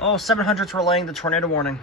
Oh, 700's relaying the tornado warning.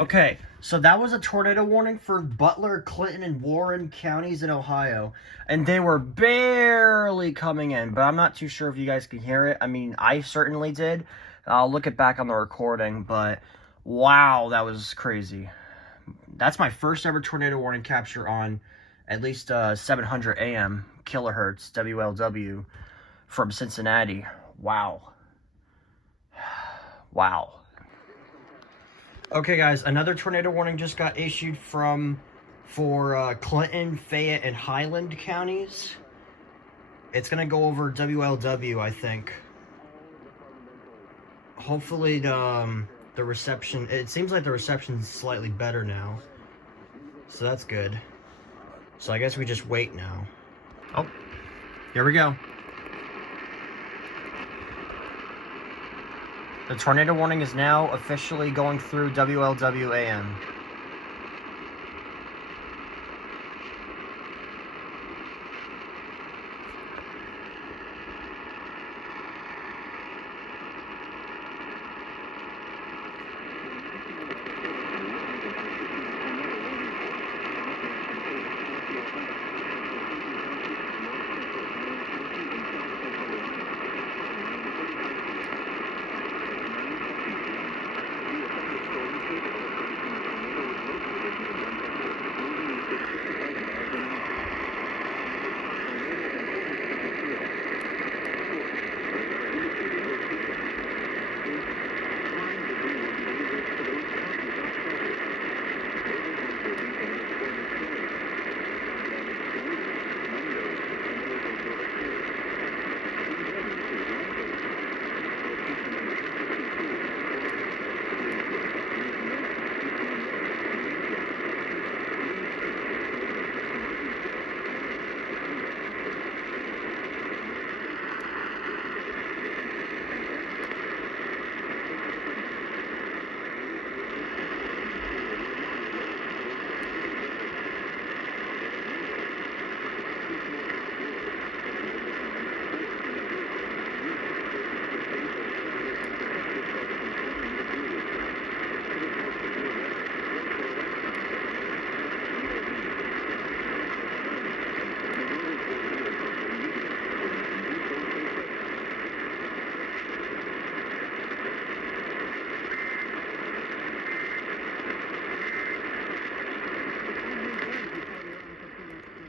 Okay, so that was a tornado warning for Butler, Clinton, and Warren counties in Ohio. And they were barely coming in, but I'm not too sure if you guys can hear it. I mean, I certainly did. I'll look it back on the recording, but wow, that was crazy. That's my first ever tornado warning capture on at least 700 AM kilohertz WLW from Cincinnati. Wow. Wow. Okay, guys, another tornado warning just got issued for Clinton, Fayette, and Highland counties. It's going to go over WLW, I think. Hopefully the reception, it seems like the reception's slightly better now. So that's good. So I guess we just wait now. Oh, here we go. The tornado warning is now officially going through WLWAM.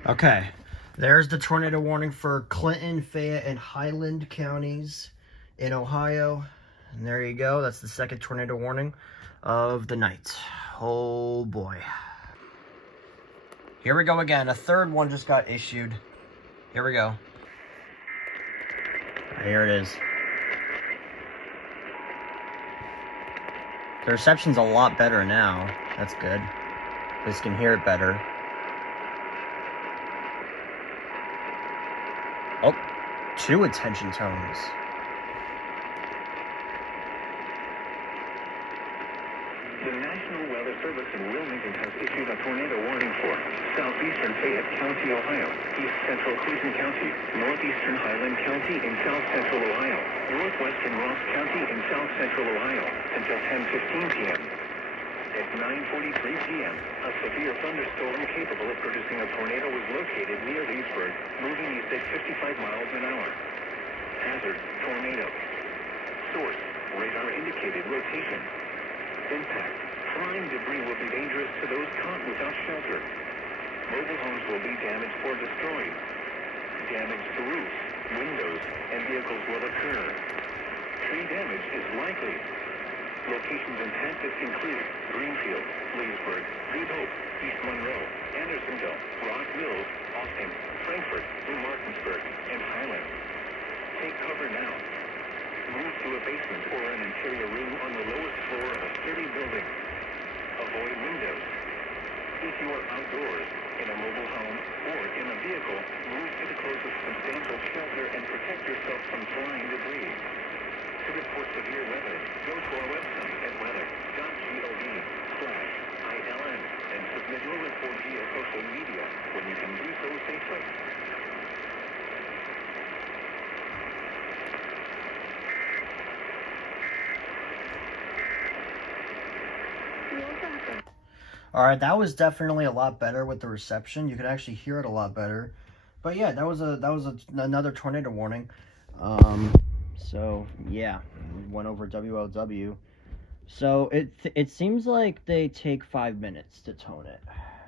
Okay, there's the tornado warning for Clinton, Fayette, and Highland counties in Ohio. And there you go. That's the second tornado warning of the night. Oh boy. Here we go again. A third one just got issued. Here we go. Here it is. The reception's a lot better now. That's good. At least you can hear it better. Oh, 2 attention tones. The National Weather Service in Wilmington has issued a tornado warning for southeastern Fayette County, Ohio, east central Cleveland County, northeastern Highland County in south central Ohio, northwestern Ross County in south central Ohio until 10:15 p.m. At 9:43 p.m., a severe thunderstorm capable of producing a tornado was located near Leesburg, moving east at 55 miles an hour. Hazard, tornado. Source, radar indicated rotation. Impact, flying debris will be dangerous to those caught without shelter. Mobile homes will be damaged or destroyed. Damage to roofs, windows, and vehicles will occur. Tree damage is likely. Locations in Texas include Greenfield, Leesburg, Good Hope, East Monroe, Andersonville, Rock Mills, Austin, Frankfort, New Martinsburg, and Highland. Take cover now. Move to a basement or an interior room on the lowest floor of a sturdy building. Avoid windows. If you are outdoors, in a mobile home, or in a vehicle, move to the closest substantial shelter and protect yourself from flying debris. To report severe weather, go to our website at weather.gov/ILN and submit your report via social media when you can do so safely. Alright, that was definitely a lot better with the reception. You could actually hear it a lot better. But yeah, that was another tornado warning. So yeah, we went over WLW. So it seems like they take 5 minutes to tone it.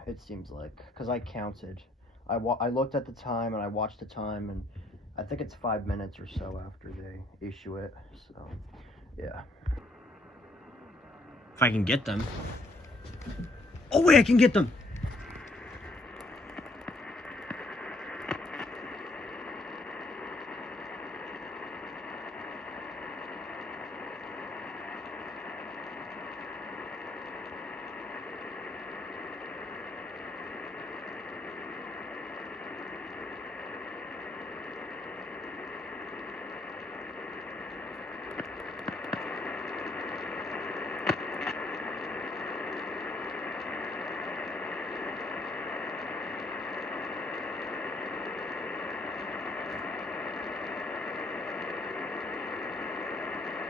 It seems like, because I counted. I looked at the time and I watched the time, and I think it's 5 minutes or so after they issue it. So yeah. If I can get them. Oh wait, I can get them.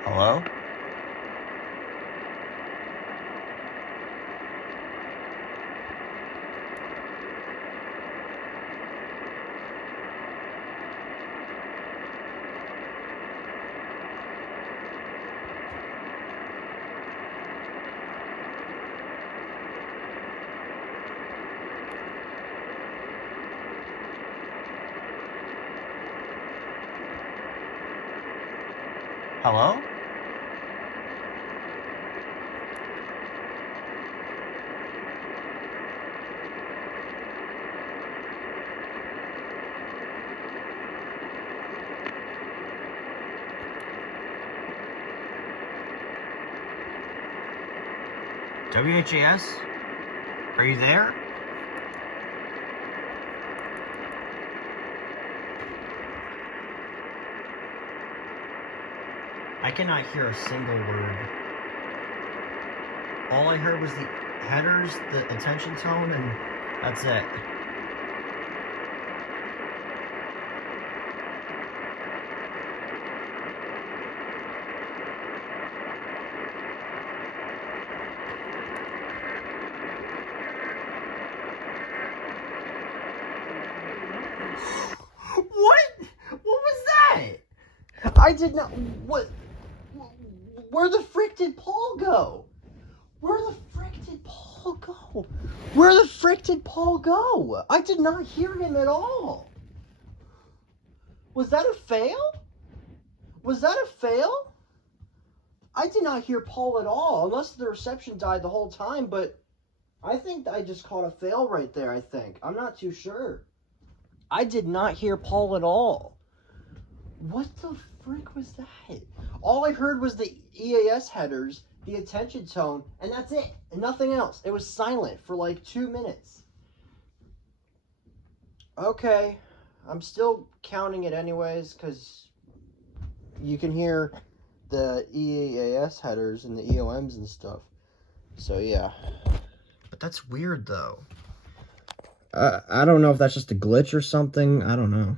Hello? Hello? WHAS? Are you there? I cannot hear a single word. All I heard was the headers, the attention tone, and that's it. What? What was that? I did not. What? Where the frick did Paul go? Where the frick did Paul Paul go? Where the frick did Paul go? I did not hear him at all. Was that a fail? Was that a fail? I did not hear Paul at all, unless the reception died the whole time, but I think I just caught a fail right there, I think. I'm not too sure. I did not hear Paul at all. What the frick was that? All I heard was the EAS headers, the attention tone, and that's it. And nothing else. It was silent for like 2 minutes. Okay. I'm still counting it anyways, because you can hear the EAS headers and the EOMs and stuff. So yeah. But that's weird though. I don't know if that's just a glitch or something. I don't know.